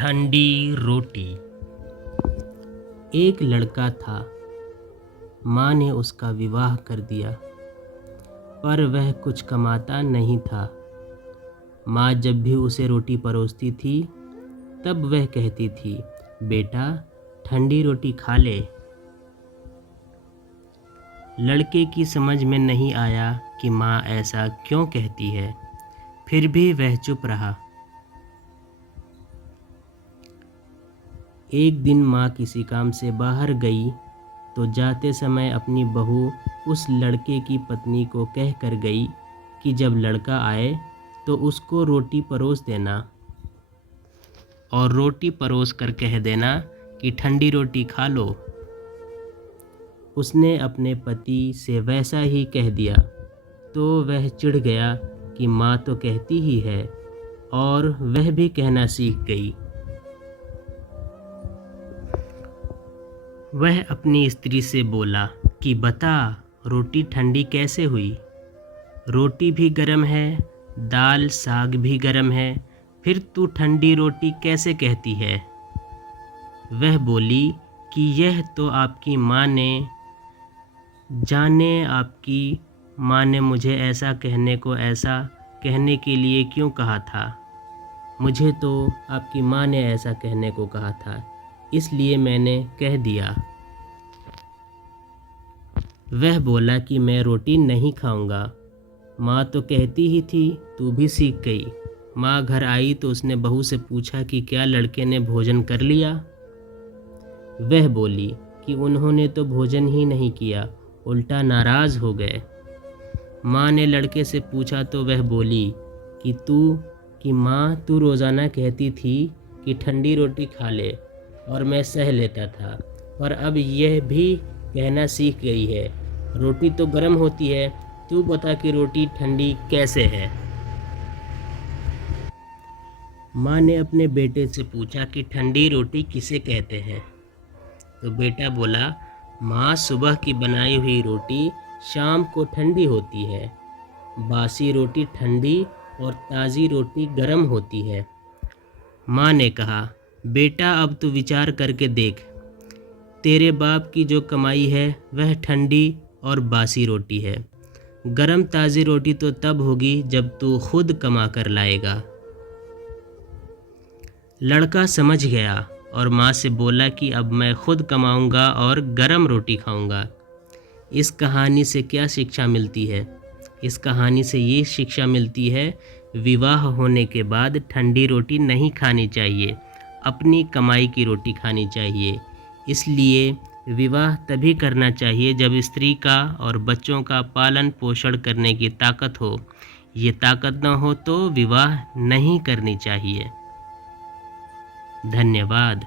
ठंडी रोटी। एक लड़का था, माँ ने उसका विवाह कर दिया, पर वह कुछ कमाता नहीं था। माँ जब भी उसे रोटी परोसती थी, तब वह कहती थी, बेटा ठंडी रोटी खा ले। लड़के की समझ में नहीं आया कि माँ ऐसा क्यों कहती है, फिर भी वह चुप रहा। एक दिन माँ किसी काम से बाहर गई तो जाते समय अपनी बहू उस लड़के की पत्नी को कह कर गई कि जब लड़का आए तो उसको रोटी परोस देना और रोटी परोस कर कह देना कि ठंडी रोटी खा लो। उसने अपने पति से वैसा ही कह दिया तो वह चिढ़ गया कि माँ तो कहती ही है, और वह भी कहना सीख गई। वह अपनी स्त्री से बोला कि बता रोटी ठंडी कैसे हुई? रोटी भी गर्म है, दाल साग भी गर्म है, फिर तू ठंडी रोटी कैसे कहती है? वह बोली कि यह तो आपकी माँ ने जाने, आपकी माँ ने मुझे ऐसा कहने के लिए क्यों कहा था? मुझे तो आपकी माँ ने ऐसा कहने को कहा था, इसलिए मैंने कह दिया। वह बोला कि मैं रोटी नहीं खाऊंगा। माँ तो कहती ही थी, तू भी सीख गई। माँ घर आई तो उसने बहू से पूछा कि क्या लड़के ने भोजन कर लिया? वह बोली कि उन्होंने तो भोजन ही नहीं किया, उल्टा नाराज़ हो गए। माँ ने लड़के से पूछा तो वह बोली कि माँ तू रोज़ाना कहती थी कि ठंडी रोटी खा ले और मैं सह लेता था, पर अब यह भी कहना सीख गई है, रोटी तो गर्म होती है, तू बता कि रोटी ठंडी कैसे है? माँ ने अपने बेटे से पूछा कि ठंडी रोटी किसे कहते हैं? तो बेटा बोला, माँ सुबह की बनाई हुई रोटी शाम को ठंडी होती है, बासी रोटी ठंडी और ताज़ी रोटी गर्म होती है। माँ ने कहा, बेटा अब तू विचार करके देख, तेरे बाप की जो कमाई है वह ठंडी और बासी रोटी है। गरम ताज़ी रोटी तो तब होगी जब तू खुद कमा कर लाएगा। लड़का समझ गया और माँ से बोला कि अब मैं खुद कमाऊंगा और गरम रोटी खाऊंगा। इस कहानी से क्या शिक्षा मिलती है? इस कहानी से ये शिक्षा मिलती है, विवाह होने के बाद ठंडी रोटी नहीं खानी चाहिए, अपनी कमाई की रोटी खानी चाहिए। इसलिए विवाह तभी करना चाहिए जब स्त्री का और बच्चों का पालन पोषण करने की ताकत हो। ये ताकत न हो तो विवाह नहीं करनी चाहिए। धन्यवाद।